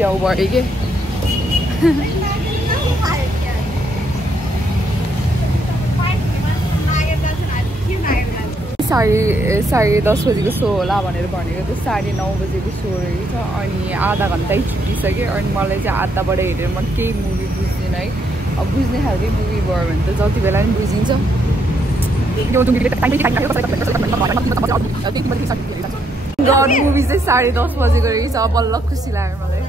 च्याउ भयो के साढे 10 बजेको सो होला भनेर भनेको थियो 9:30 बजेको सो रहेछ अनि आधा घन्टै छुटिसक्यो अनि मलाई चाहिँ आधाबाट हेरेर म केही मुभी बुझ्दिनँ है अब बुझ्ने खालको मुभी भयो भने त जति बेला पनि बुझिन्छ गड मुभी चाहिँ 10:30 बजेको रहेछ बल्ल खुसी लाग्यो मलाई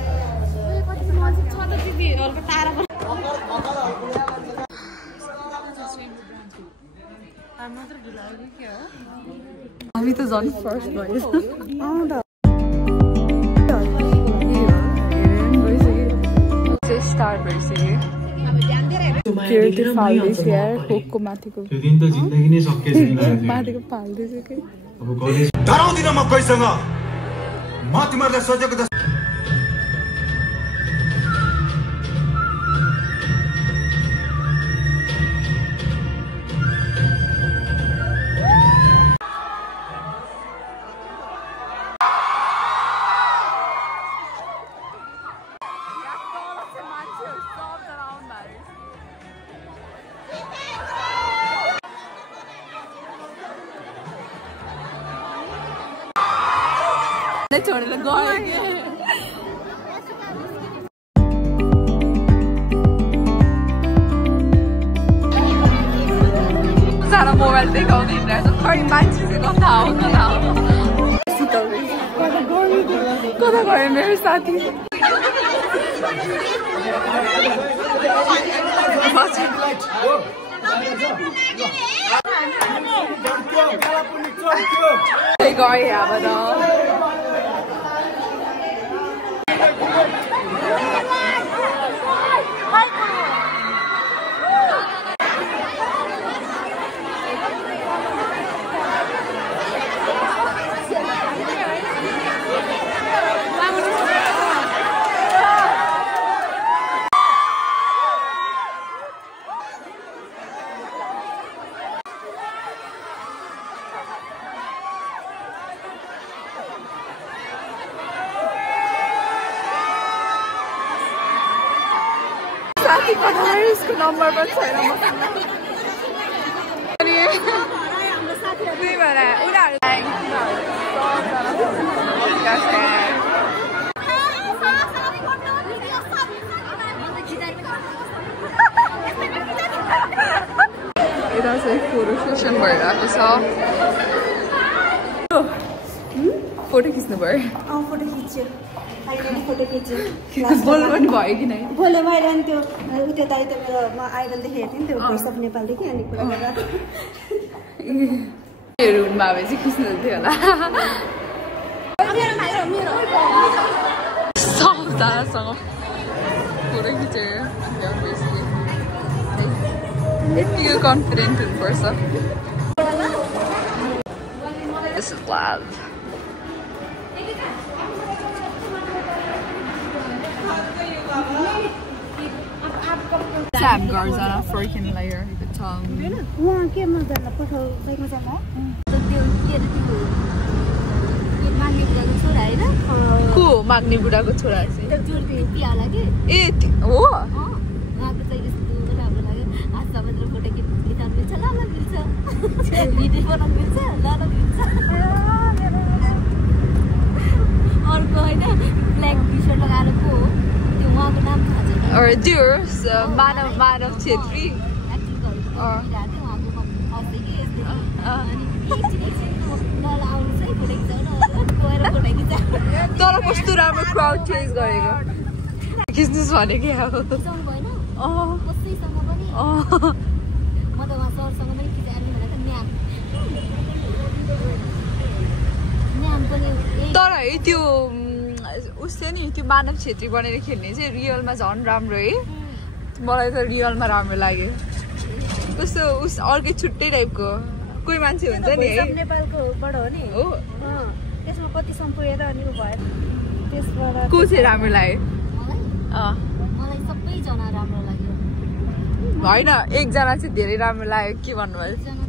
हामी त झन् फर्स्ट भयो स्टार्ट भइसक्यो फाल्दैछ यार कोकको माथिको माथिको फाल्दैछ कि डराउँदिन म कोहीसँग म तिमीहरूलाई सोचेको जस्तो छोडेर गयो सारा मोबाइल देखाउँदै हिँडिरहेछ खै मान्छे चाहिँ कता हो कता गयो मेरो साथी गयो अब त साथी कता उसको नम्बर पनि छैन त्यही भएर उनीहरूलाई यता चाहिँ फोटो सेसन भइरहेको छ फोटो खिच्नु भयो फोटो खिच्यो फोटो खिच्यो बोल्नु पनि भयो कि नै बोले मैले अनि त्यो उयो दाइ त मेरो म आइडल देखेको थिएँ नि त्यो भोइस अफ नेपालदेखि अनि कुरा गर्दा रुममा भए चाहिँ खिच्नु थियो होला सबजनासँग फोटो खिचेर यतिको कन्फिडेन्ट हुनुपर्छ This is loud. Sam Garzana freaking layer the tongue. Wah, ke madzala photo baikma jama. त्यो के रे त्यो माग्ने बुढाको छोरा हैन? को माग्ने बुढाको छोरा चाहिँ? त्यो जुर्ती पियाला के? ए हो? उहाँको चाहिँ यस्तो राम्रो लाग्यो हातमा मात्र फोटो खिच्न मिल्छ ल मिल्छ भिडियो बनाउन मिल्छ ल मिल्छ अर्को हैन ब्ल्याक टी-शर्ट लगाएर को हो त्यो उहाँको नाम थाहा छैन or Durs Manav Chetri तर कस्तो राम्रो क्राउड चेज गरेको खिच्नुस् भने के अब तर है त्यो उसले नि त्यो मानव छेत्री बनेर खेल्ने चाहिँ रियलमा झन् राम्रो है मलाई त रियलमा राम्रो लाग्यो कस्तो उस अर्कै छुट्टै टाइपको कोही मान्छे हुन्छ नि है नेपालकोबाट हो नि हो त्यसमा कति सम्पुएर अनि भयो त्यसबाट को चाहिँ राम्रो लाग्यो मलाई सबैजना राम्रो लाग्यो होइन एकजना चाहिँ धेरै राम्रो लाग्यो के भन्नुभयो